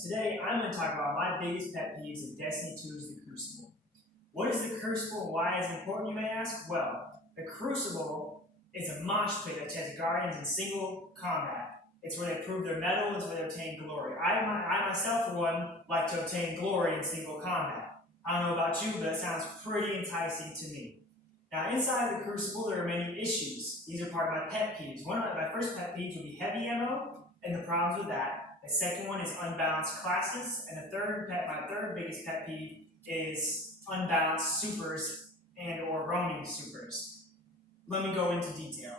Today I'm going to talk about my biggest pet peeves in Destiny 2's The Crucible. What is the Crucible and why is it important, you may ask? Well, the Crucible is a mosh pit that tests Guardians in single combat. It's where they prove their mettle, it's where they obtain glory. I myself, for one, like to obtain glory in single combat. I don't know about you, but that sounds pretty enticing to me. Now, inside the Crucible, there are many issues. These are part of my pet peeves. One of my first pet peeves would be heavy ammo and the problems with that. The second one is unbalanced classes, and my third biggest pet peeve is unbalanced supers and or roaming supers. Let me go into detail.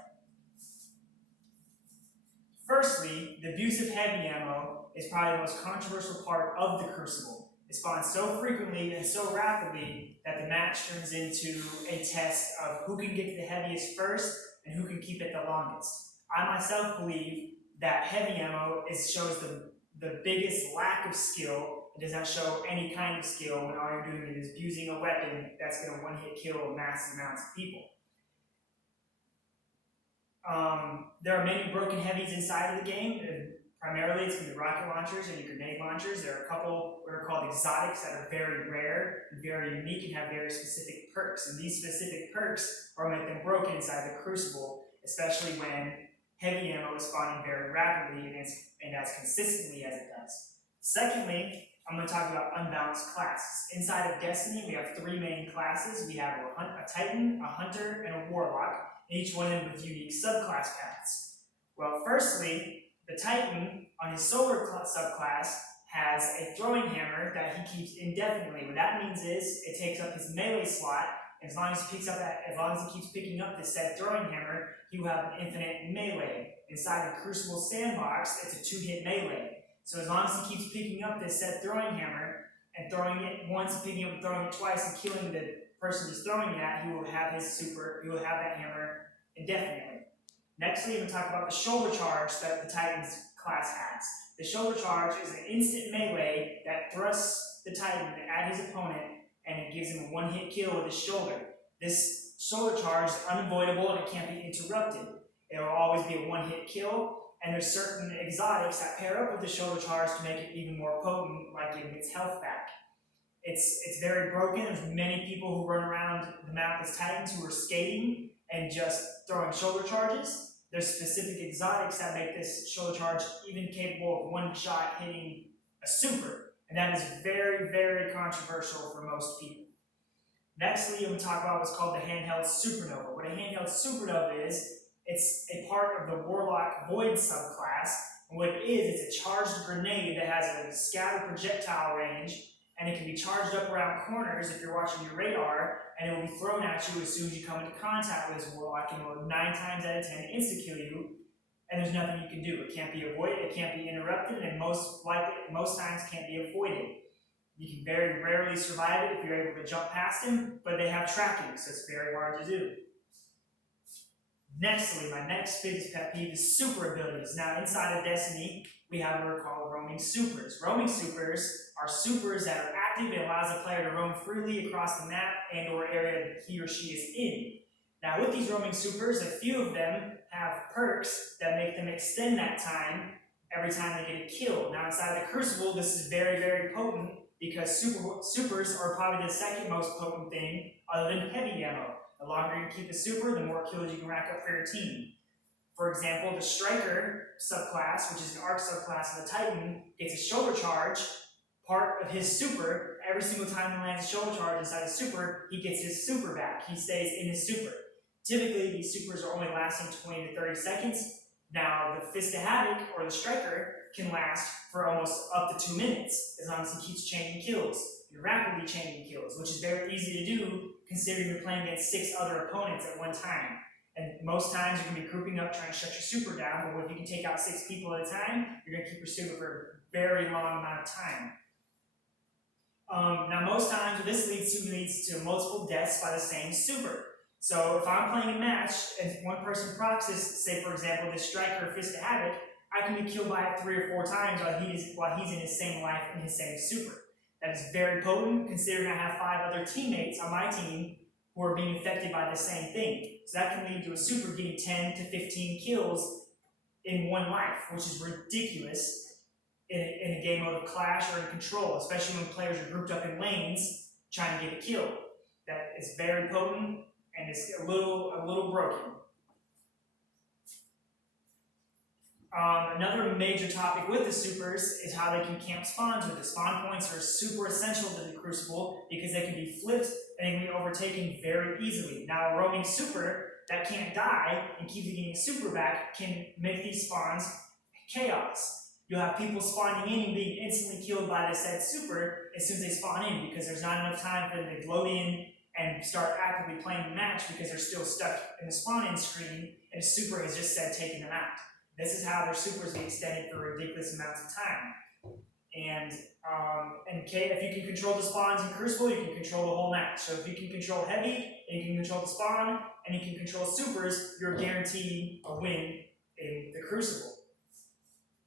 Firstly, the abuse of heavy ammo is probably the most controversial part of the Crucible. It spawns so frequently and so rapidly that the match turns into a test of who can get the heaviest first and who can keep it the longest. I myself believe that heavy ammo shows the biggest lack of skill. It does not show any kind of skill when all you're doing is abusing a weapon that's going to one-hit kill massive amounts of people. There are many broken heavies inside of the game. Primarily it's going to be rocket launchers and your grenade launchers. There are a couple what are called exotics that are very rare and very unique and have very specific perks. And these specific perks are make them broken inside the Crucible, especially when heavy ammo is spawning very rapidly and as consistently as it does. Secondly, I'm going to talk about unbalanced classes. Inside of Destiny, we have three main classes. We have a Titan, a Hunter, and a Warlock, each one of them with unique subclass paths. Well, firstly, the Titan, on his solar subclass, has a throwing hammer that he keeps indefinitely. What that means is, it takes up his melee slot, and as long as he keeps picking up this said throwing hammer, he will have an infinite melee. Inside the Crucible sandbox, it's a 2-hit melee. So as long as he keeps picking up this said throwing hammer and throwing it once, picking up and throwing it twice, and killing the person he's throwing it at, he will have that hammer indefinitely. Nextly, I'm going to talk about the shoulder charge that the Titan's class has. The shoulder charge is an instant melee that thrusts the Titan at his opponent, and it gives him a one-hit kill with his shoulder. This shoulder charge is unavoidable and it can't be interrupted. It will always be a one-hit kill, and there's certain exotics that pair up with the shoulder charge to make it even more potent, like giving its health back. It's very broken. There's many people who run around the map as Titans who are skating and just throwing shoulder charges. There's specific exotics that make this shoulder charge even capable of one shot hitting a super. And that is very controversial for most people. Nextly, I'm going to talk about what's called the handheld supernova. What a handheld supernova is, it's a part of the Warlock Void subclass. And what it is, it's a charged grenade that has a scatter projectile range, and it can be charged up around corners if you're watching your radar, and it will be thrown at you as soon as you come into contact with this Warlock, and it will 9 times out of 10 insta-kill you, and there's nothing you can do. It can't be avoided, it can't be interrupted, and most times can't be avoided. You can very rarely survive it if you're able to jump past him, but they have tracking, so it's very hard to do. Nextly, my next biggest pet peeve is super abilities. Now, inside of Destiny, we have what are called roaming supers. Roaming supers are supers that are active and allows the player to roam freely across the map and or area that he or she is in. Now, with these roaming supers, a few of them have perks that make them extend that time every time they get a kill. Now, inside the Crucible, this is very potent because supers are probably the second most potent thing other than heavy ammo. The longer you keep the super, the more kills you can rack up for your team. For example, the Striker subclass, which is an arc subclass of the Titan, gets a shoulder charge, part of his super. Every single time he lands a shoulder charge inside his super, he gets his super back. He stays in his super. Typically, these supers are only lasting 20 to 30 seconds. Now, the Fist of Havoc, or the Striker, can last for almost up to 2 minutes, as long as he keeps chaining kills, and rapidly chaining kills, which is very easy to do, considering you're playing against 6 other opponents at one time. And most times you're going to be grouping up trying to shut your super down, but if you can take out 6 people at a time, you're going to keep your super for a very long amount of time. Now most times what this leads to multiple deaths by the same super. So if I'm playing a match and one person procs this, say for example this Striker or Fist of Havoc, I can be killed by it 3 or 4 times while he's in his same life in his same super. That is very potent, considering I have 5 other teammates on my team who are being affected by the same thing. So that can lead to a super getting 10 to 15 kills in one life, which is ridiculous. in a game mode of clash or in control, especially when players are grouped up in lanes trying to get a kill. That is very potent and it's a little broken. Another major topic with the supers is how they can camp spawns with the spawn points are super essential to the Crucible because they can be flipped and they can be overtaken very easily. Now, a roaming super that can't die and keeps getting a super back can make these spawns chaos. You'll have people spawning in and being instantly killed by the said super as soon as they spawn in because there's not enough time for them to load in and start actively playing the match because they're still stuck in the spawn-in screen and a super has just said taking them out. This is how their supers be extended for ridiculous amounts of time. And if you can control the spawns in Crucible, you can control the whole match. So if you can control heavy, and you can control the spawn, and you can control supers, you're guaranteed a win in the Crucible.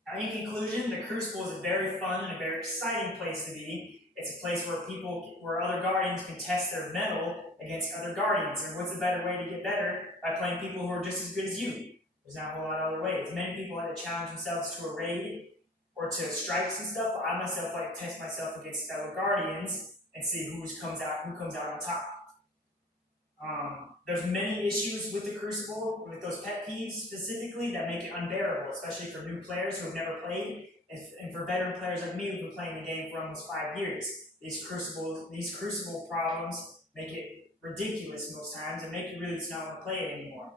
Now, in conclusion, the Crucible is a very fun and a very exciting place to be. It's a place where other Guardians can test their mettle against other Guardians. And what's a better way to get better? By playing people who are just as good as you. There's not a whole lot of other ways. Many people like to challenge themselves to a raid or to strikes and stuff, but I myself like to test myself against fellow Guardians and see who comes out on top. There's many issues with the Crucible, with those pet peeves specifically, that make it unbearable, especially for new players who have never played, and for veteran players like me who've been playing the game for almost 5 years. These Crucible problems make it ridiculous most times and make you really just not want to play it anymore.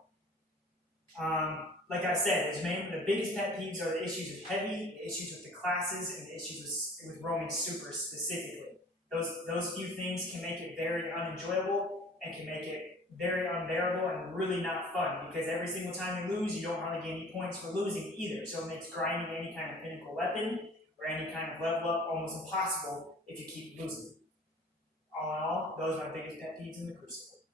Like I said, the biggest pet peeves are the issues with heavy, the issues with the classes, and the issues with roaming super specifically. Those few things can make it very unenjoyable and can make it very unbearable and really not fun because every single time you lose, you don't hardly get any points for losing either. So it makes grinding any kind of pinnacle weapon or any kind of level up almost impossible if you keep losing. All in all, those are my biggest pet peeves in the Crucible.